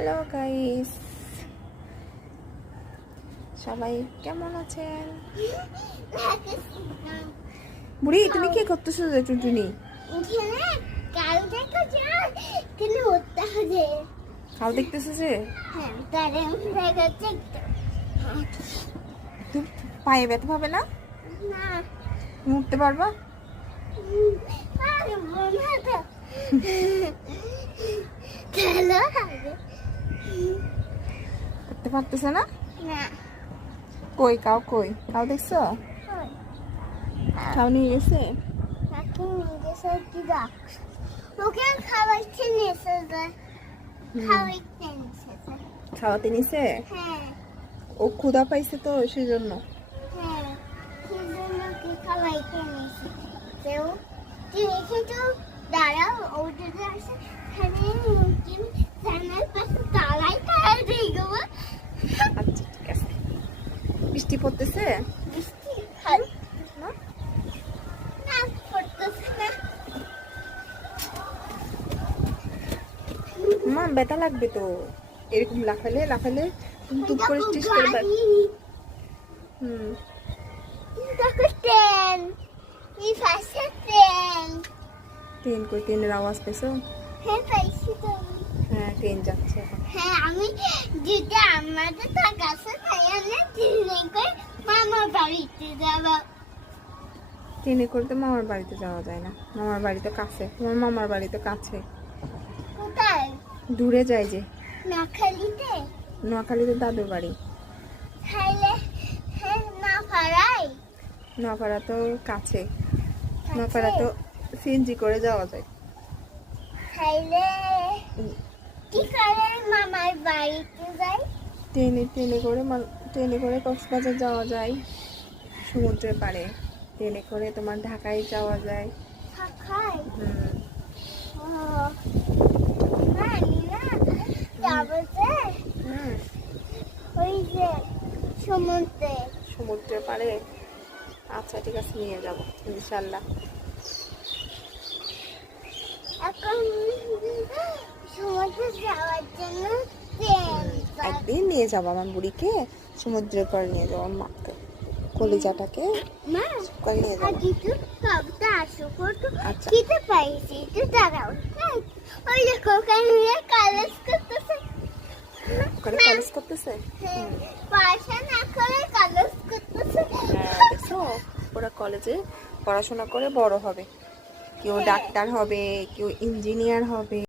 Hello guys, সবাই কেমন আছেন? বুড়ি, তুমি কি করতেছো যে টুনটুনি? খাও দেখতেছো যে? তুমি পায়ে ব্যথা পাবে না? তুমি উঠতে পারবা? উঠতে পারতেছে না? কই কাও, কই কাও দেখছো? খাও নিয়ে গেছে? খাওয়াতে নিছে? ও ক্ষুধা পাইছে তো সেই জন্য। আচ্ছা ঠিক আছে। বৃষ্টি পড়তেছে? মা ব্যথা লাগবে তো, এরকম লাফালে লাফালে তুমি টুপ করে স্টিচ করে দাও। ট্রেন কই? ট্রেনের আওয়াজ পেছো? হ্যাঁ ট্রেন যাচ্ছে এখন। আমি যদি আমাদের কাছে মামার বাড়িতে যাবো। ট্রেনে করে তো মামার বাড়িতে যাওয়া যায় না, মামার বাড়ি তো কাছে। তোমার মামার বাড়ি তো কাছে, কোথায়? দূরে যায় যে। নোয়াখালীতে? নোয়াখালীতে দাদুর বাড়ি। খাইলে নোয়াপাড়া তো কাছে, নোয়াপাড়া তো সিএনজি করে যাওয়া যায়। খাইলে কি করে মামার বাড়িতে যাই? ট্রেনে করে কক্সবাজার যাওয়া যায়, সমুদ্রের পাড়ে। ট্রেনে করে তোমার ঢাকায় যাওয়া যায়। ঢাকায়? ওই যে সমুদ্রের পাড়ে। আচ্ছা ঠিক আছে, নিয়ে যাবো ইনশাল্লাহ। এখন সমুদ্রে যাওয়ার জন্য একদিন নিয়ে যাবো আমার বুড়িকে, সমুদ্রের পাড়ে নিয়ে যাবো। আমার মাকে, কলিজাটাকে করে নিয়ে যাবো। আচ্ছা ওখানে কলেজ করতেছে। হ্যাঁ দেখছো, ওরা কলেজে পড়াশোনা করে বড় হবে, কেউ ডাক্তার হবে, কেউ ইঞ্জিনিয়ার হবে।